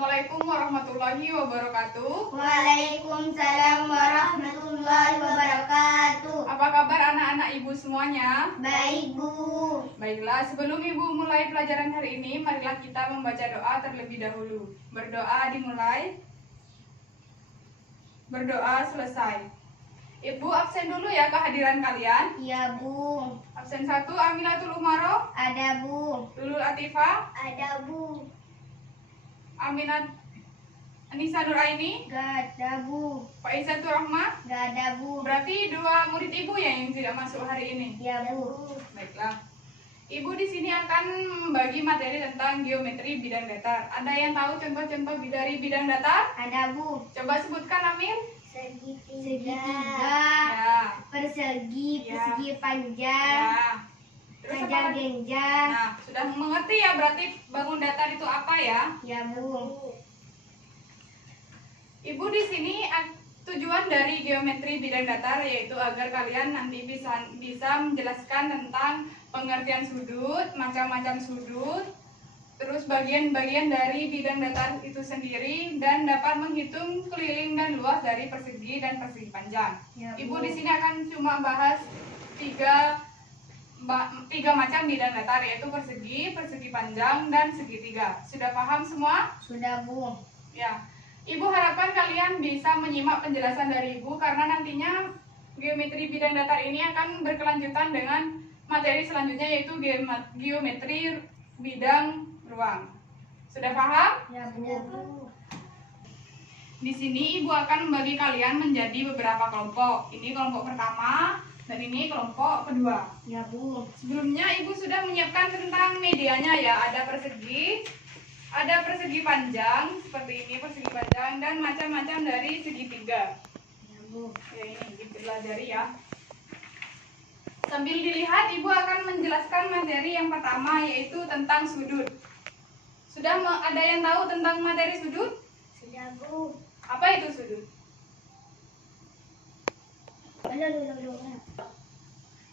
Assalamualaikum warahmatullahi wabarakatuh. Waalaikumsalam warahmatullahi wabarakatuh. Apa kabar anak-anak ibu semuanya? Baik, Bu. Baiklah, sebelum ibu mulai pelajaran hari ini, marilah kita membaca doa terlebih dahulu. Berdoa dimulai, berdoa selesai. Ibu absen dulu ya kehadiran kalian. Ya, Bu. Absen 1, Aminatul Umaroh. Ada, Bu. Lulul Atifah. Ada, Bu. Aminat Anissa Nuraini. Gak ada, Bu. Faizatul Rahmah. Gak ada, Bu. Berarti 2 murid ibu ya yang tidak masuk hari ini. Ya, Bu. Baiklah. Ibu di sini akan membagi materi tentang geometri bidang datar. Ada yang tahu contoh-contoh dari bidang datar? Ada, Bu. Coba sebutkan, Amir. Segitiga. Ya. Persegi, Ya. persegi panjang. Ya. Terus apa Panjang lagi? genjang. Nah, sudah mengerti ya berarti bangun datar itu apa ya? Ya, Bu. Ibu di sini tujuan dari geometri bidang datar yaitu agar kalian nanti bisa menjelaskan tentang pengertian sudut, macam-macam sudut, terus bagian-bagian dari bidang datar itu sendiri dan dapat menghitung keliling dan luas dari persegi dan persegi panjang. Ya, Bu. Ibu di sini akan cuma bahas tiga macam bidang datar yaitu persegi, persegi panjang, dan segitiga. Sudah paham semua? Sudah, Bu. Ya. Ibu harapkan kalian bisa menyimak penjelasan dari Ibu karena nantinya geometri bidang datar ini akan berkelanjutan dengan materi selanjutnya yaitu geometri bidang ruang. Sudah paham? Ya, Bu. Di sini Ibu akan membagi kalian menjadi beberapa kelompok. Ini kelompok pertama dan ini kelompok kedua. Ya, Bu. Sebelumnya Ibu sudah menyiapkan tentang medianya ya, ada persegi panjang seperti ini, persegi panjang dan macam-macam dari segitiga. Ya, Bu. Ya, ini dipelajari ya. Sambil dilihat, Ibu akan menjelaskan materi yang pertama yaitu tentang sudut. Sudah ada yang tahu tentang materi sudut? Sudah, Bu. Apa itu sudut?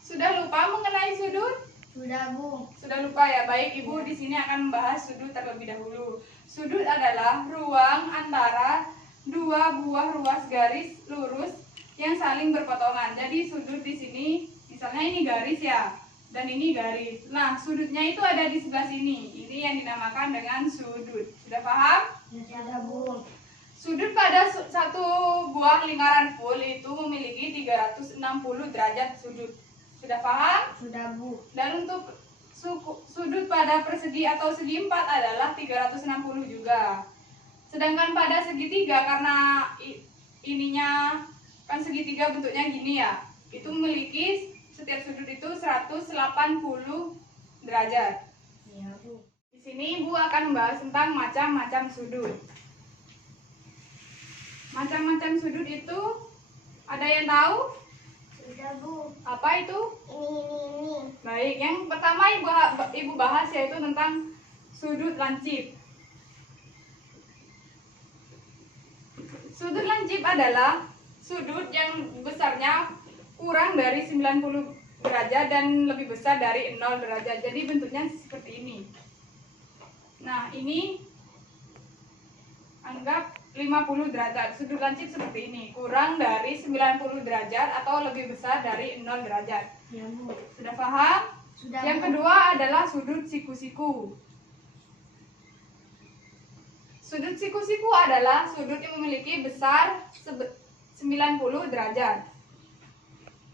Sudah lupa mengenai sudut? Sudah, Bu. Sudah lupa ya. Baik, Ibu di sini akan membahas sudut terlebih dahulu. Sudut adalah ruang antara dua buah ruas garis lurus yang saling berpotongan. Jadi sudut di sini, misalnya ini garis ya, dan ini garis. Nah, sudutnya itu ada di sebelah sini. Ini yang dinamakan dengan sudut. Sudah paham? Ya, sudah, Bu. Sudut pada satu buah lingkaran full itu memiliki 360 derajat sudut. Sudah paham? Sudah, Bu. Dan untuk sudut pada persegi atau segi empat adalah 360 juga. Sedangkan pada segitiga karena ininya kan segitiga bentuknya gini ya, itu memiliki setiap sudut itu 180 derajat. Ya, Bu. Di sini Ibu akan membahas tentang macam-macam sudut. Macam-macam sudut itu ada yang tahu? Sudah, Bu. Apa itu? Ini. Baik, yang pertama Ibu bahas yaitu tentang sudut lancip. Sudut lancip adalah sudut yang besarnya kurang dari 90 derajat dan lebih besar dari 0 derajat. Jadi bentuknya seperti ini. Nah, ini anggap 50 derajat. Sudut lancip seperti ini, kurang dari 90 derajat atau lebih besar dari 0 derajat. Ya, Bu. Sudah paham? Sudah, Yang Bu. kedua adalah sudut siku-siku. Sudut siku-siku adalah sudut yang memiliki besar 90 derajat.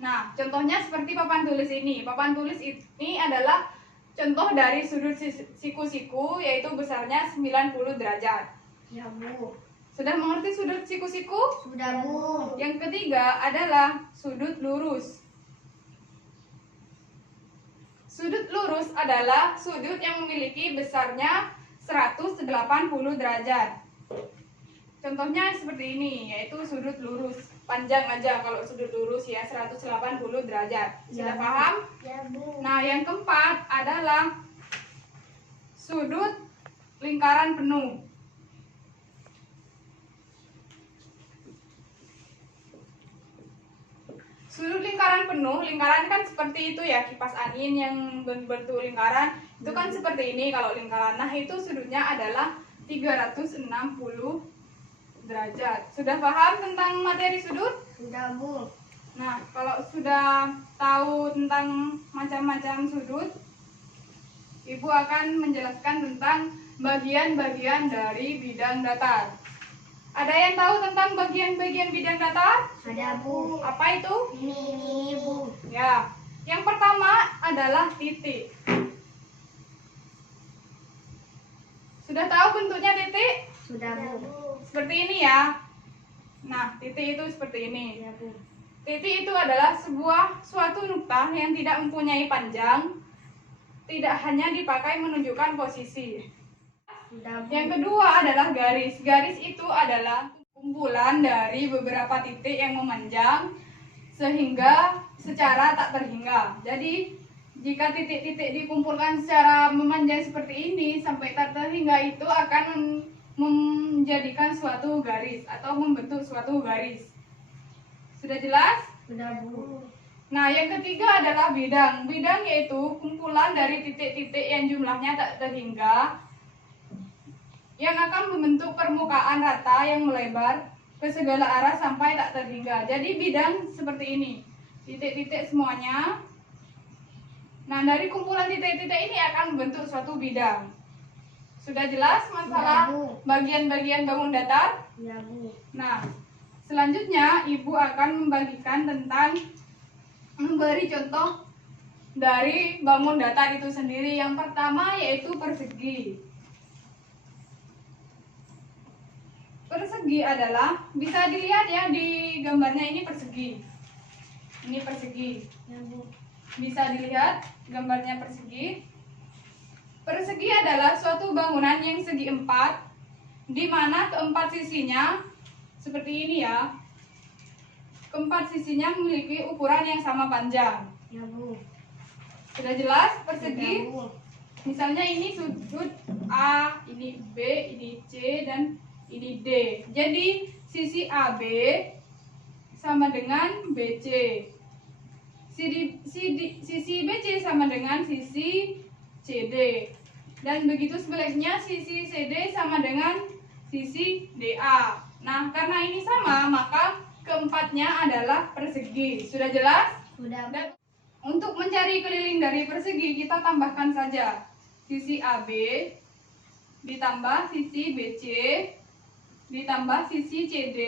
Nah, contohnya seperti papan tulis ini. Papan tulis ini adalah contoh dari sudut siku-siku yaitu besarnya 90 derajat. Ya, Bu. Sudah mengerti sudut siku-siku? Sudah, Bu. Yang ketiga adalah sudut lurus. Sudut lurus adalah sudut yang memiliki besarnya 180 derajat. Contohnya seperti ini, yaitu sudut lurus. Panjang aja kalau sudut lurus ya, 180 derajat. Sudah Ya, paham? Ya, Bu. Nah, yang keempat adalah sudut lingkaran penuh. Sudut lingkaran penuh, lingkaran kan seperti itu ya, kipas angin yang berbentuk lingkaran. Itu kan seperti ini kalau lingkaran. Nah, itu sudutnya adalah 360 derajat. Sudah paham tentang materi sudut? Sudah, Bu. Nah, kalau sudah tahu tentang macam-macam sudut, Ibu akan menjelaskan tentang bagian-bagian dari bidang datar. Ada yang tahu tentang bagian-bagian bidang datar? Ada, Bu. Apa itu? Ini, Bu. Ya, yang pertama adalah titik. Sudah tahu bentuknya titik? Sudah, Bu. Seperti ini ya. Nah, titik itu seperti ini. Ya, Bu. Titik itu adalah suatu nukta yang tidak mempunyai panjang, tidak hanya dipakai menunjukkan posisi. Sudah, Bu. Yang kedua adalah garis. Garis itu adalah kumpulan dari beberapa titik yang memanjang sehingga secara tak terhingga. Jadi, jika titik-titik dikumpulkan secara memanjang seperti ini sampai tak terhingga, itu akan menjadikan suatu garis atau membentuk suatu garis. Sudah jelas? Sudah, Bu. Nah, yang ketiga adalah bidang. Bidang yaitu kumpulan dari titik-titik yang jumlahnya tak terhingga yang akan membentuk permukaan rata yang melebar ke segala arah sampai tak terhingga. Jadi bidang seperti ini. Titik-titik semuanya. Nah, dari kumpulan titik-titik ini akan membentuk suatu bidang. Sudah jelas masalah Sudah, Bu. bagian-bagian bangun datar? Ya, Bu. Nah, selanjutnya Ibu akan membagikan tentang memberi contoh dari bangun datar itu sendiri. Yang pertama yaitu persegi. Persegi adalah, bisa dilihat ya di gambarnya, ini persegi. Ini persegi. Ya, Bu. Bisa dilihat gambarnya persegi. Persegi adalah suatu bangunan yang segi empat, di mana keempat sisinya seperti ini ya. Keempat sisinya memiliki ukuran yang sama panjang. Ya, Bu. Sudah jelas Sudah, persegi? Bu. Misalnya ini sudut A, ini B, ini C, dan ini D. Jadi sisi AB sama dengan BC. Sisi BC sama dengan sisi CD. Dan begitu sebaliknya, sisi CD sama dengan sisi DA. Nah, karena ini sama, maka keempatnya adalah persegi. Sudah jelas? Sudah, Bu. Dan untuk mencari keliling dari persegi, kita tambahkan saja sisi AB ditambah sisi BC ditambah sisi CD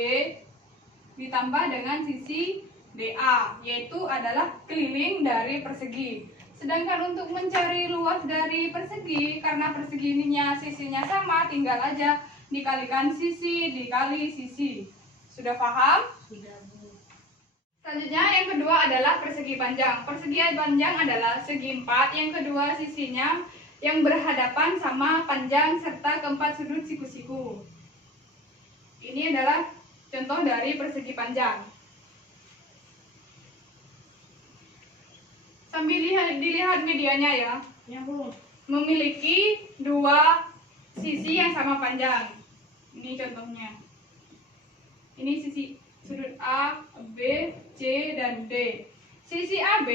ditambah dengan sisi DA, yaitu adalah keliling dari persegi. Sedangkan untuk mencari luas dari persegi, karena persegi ininya sisinya sama, tinggal aja dikalikan sisi dikali sisi. Sudah paham? Sudah, Bu. Selanjutnya yang kedua adalah persegi panjang. Persegi panjang adalah segi empat yang kedua sisinya yang berhadapan sama panjang serta keempat sudut siku-siku. Ini adalah contoh dari persegi panjang. Sambil dilihat medianya ya. Ya, Bu. Memiliki dua sisi yang sama panjang. Ini contohnya. Ini sisi sudut A, B, C, dan D. Sisi AB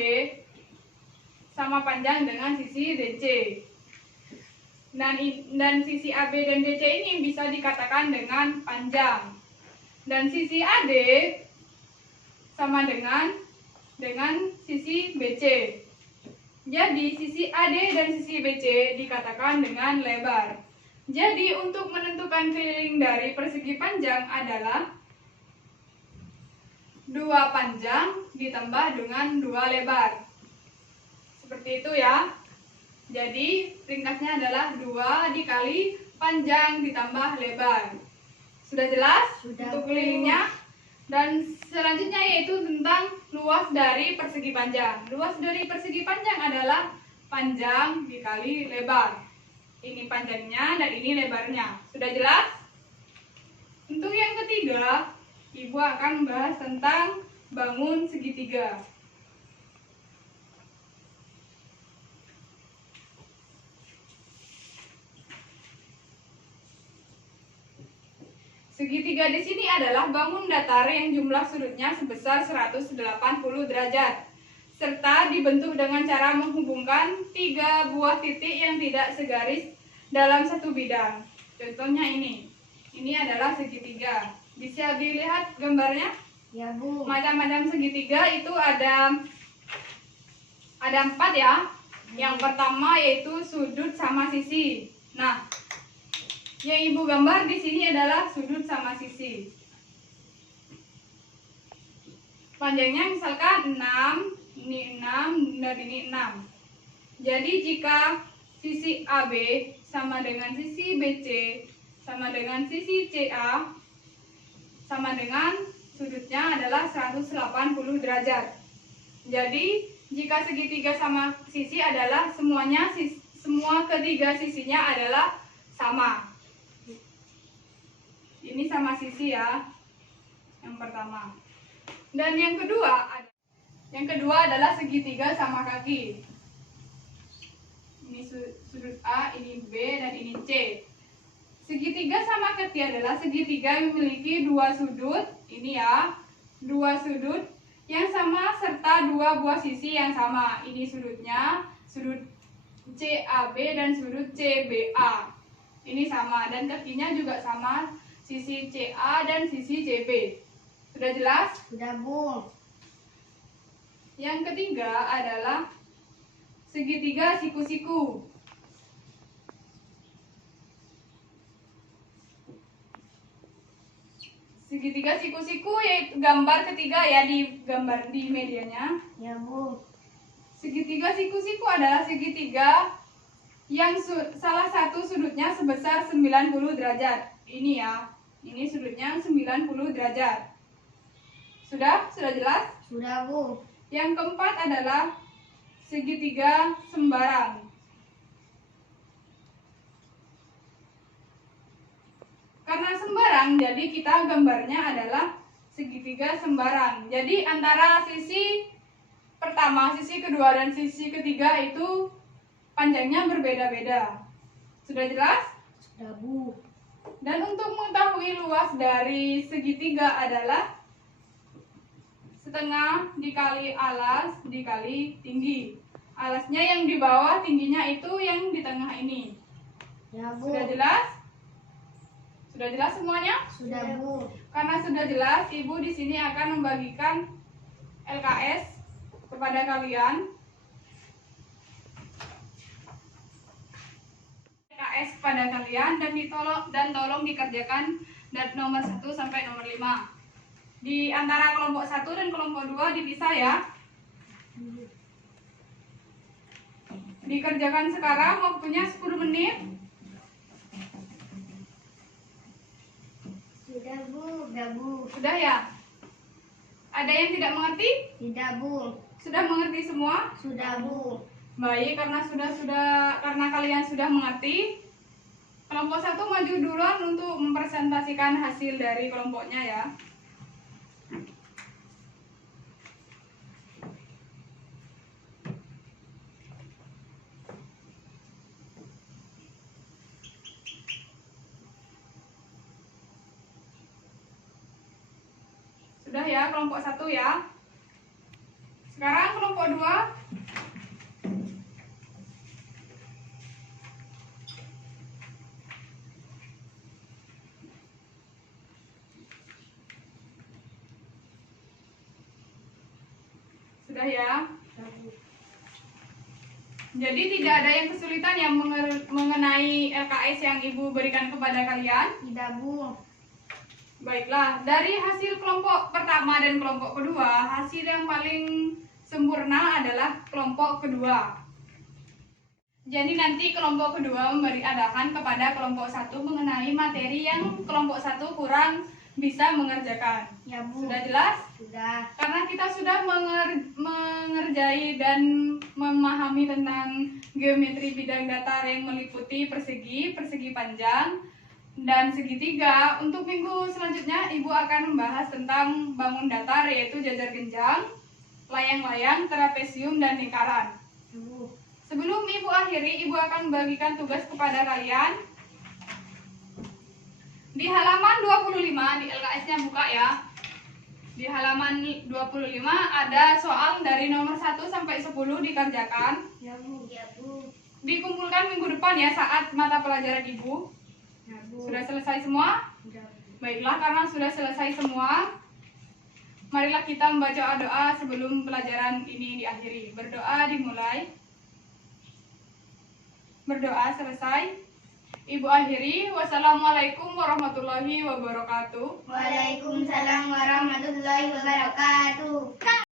sama panjang dengan sisi DC. Dan sisi AB dan DC ini bisa dikatakan dengan panjang. Dan sisi AD sama dengan sisi BC. Jadi sisi AD dan sisi BC dikatakan dengan lebar. Jadi untuk menentukan keliling dari persegi panjang adalah 2 panjang ditambah dengan 2 lebar. Seperti itu ya. Jadi ringkasnya adalah 2 dikali panjang ditambah lebar. Sudah jelas? Sudah, untuk Bu. kelilingnya? Dan selanjutnya yaitu tentang luas dari persegi panjang. Luas dari persegi panjang adalah panjang dikali lebar. Ini panjangnya dan ini lebarnya. Sudah jelas? Untuk yang ketiga, Ibu akan membahas tentang bangun segitiga. Segitiga di sini adalah bangun datar yang jumlah sudutnya sebesar 180 derajat, serta dibentuk dengan cara menghubungkan 3 buah titik yang tidak segaris dalam satu bidang. Contohnya ini adalah segitiga. Bisa dilihat gambarnya? Ya, Bu. Macam-macam segitiga itu ada 4 ya. Yang pertama yaitu sudut sama sisi. Nah, yang Ibu gambar di sini adalah sudut sama sisi. Panjangnya misalkan 6, ini 6, dan ini 6. Jadi jika sisi AB sama dengan sisi BC sama dengan sisi CA sama dengan sudutnya adalah 180 derajat. Jadi jika segitiga sama sisi adalah semua ketiga sisinya adalah sama. Ini sama sisi ya, yang pertama. Dan yang kedua adalah segitiga sama kaki. Ini sudut A, ini B, dan ini C. Segitiga sama kaki adalah segitiga yang memiliki 2 sudut, ini ya, 2 sudut yang sama serta 2 buah sisi yang sama. Ini sudutnya, sudut CAB dan sudut CBA. Ini sama, dan kakinya juga sama, sisi CA dan sisi CB. Sudah jelas? Sudah, Bu. Yang ketiga adalah segitiga siku-siku. Segitiga siku-siku yaitu gambar ketiga ya, di gambar di medianya. Ya, Bu. Segitiga siku-siku adalah segitiga yang salah satu sudutnya sebesar 90 derajat. Ini ya, ini sudutnya 90 derajat. Sudah jelas? Sudah, Bu. Yang keempat adalah segitiga sembarang. Karena sembarang, jadi kita gambarnya adalah segitiga sembarang. Jadi antara sisi pertama, sisi kedua, dan sisi ketiga itu panjangnya berbeda-beda. Sudah jelas? Sudah, Bu. Dan untuk mengetahui luas dari segitiga adalah setengah dikali alas dikali tinggi. Alasnya yang di bawah, tingginya itu yang di tengah ini. Ya, Bu. Sudah jelas? Sudah jelas semuanya? Sudah, Bu. Karena sudah jelas, Ibu di sini akan membagikan LKS kepada kalian. LKS kepada kalian dan tolong dikerjakan dari nomor 1 sampai nomor 5. Di antara kelompok 1 dan kelompok 2 dipisah ya. Dikerjakan sekarang, waktunya 10 menit. Sudah, Bu. Sudah, Bu. Sudah ya? Ada yang tidak mengerti? Tidak, Bu. Sudah mengerti semua? Sudah, Bu. Baik, karena kalian sudah mengerti, kelompok 1 maju duluan untuk mempresentasikan hasil dari kelompoknya ya. Sudah ya, kelompok 1 ya. Sekarang kelompok 2. Sudah ya. Jadi tidak ada yang kesulitan yang mengenai LKS yang Ibu berikan kepada kalian? Tidak, Bu. Baiklah, dari hasil kelompok pertama dan kelompok kedua, hasil yang paling sempurna adalah kelompok kedua. Jadi nanti kelompok kedua memberi arahan kepada kelompok 1 mengenai materi yang kelompok 1 kurang bisa mengerjakan. Ya, Bu. Sudah jelas? Sudah. Karena kita sudah mengerjai dan memahami tentang geometri bidang datar yang meliputi persegi, persegi panjang, dan segitiga. Untuk minggu selanjutnya Ibu akan membahas tentang bangun datar, yaitu jajar genjang, layang-layang, trapesium, dan lingkaran. Sebelum Ibu akhiri, Ibu akan membagikan tugas kepada kalian. Di halaman 25, di LKS-nya buka ya. Di halaman 25 ada soal dari nomor 1 sampai 10 dikerjakan. Ya, Bu. Ya, Bu. Dikumpulkan minggu depan ya saat mata pelajaran Ibu. Ya, Bu. Sudah selesai semua? Baiklah, karena sudah selesai semua, marilah kita membaca doa sebelum pelajaran ini diakhiri. Berdoa dimulai. Berdoa selesai. Ibu akhiri. Wassalamualaikum warahmatullahi wabarakatuh. Waalaikumsalam warahmatullahi wabarakatuh.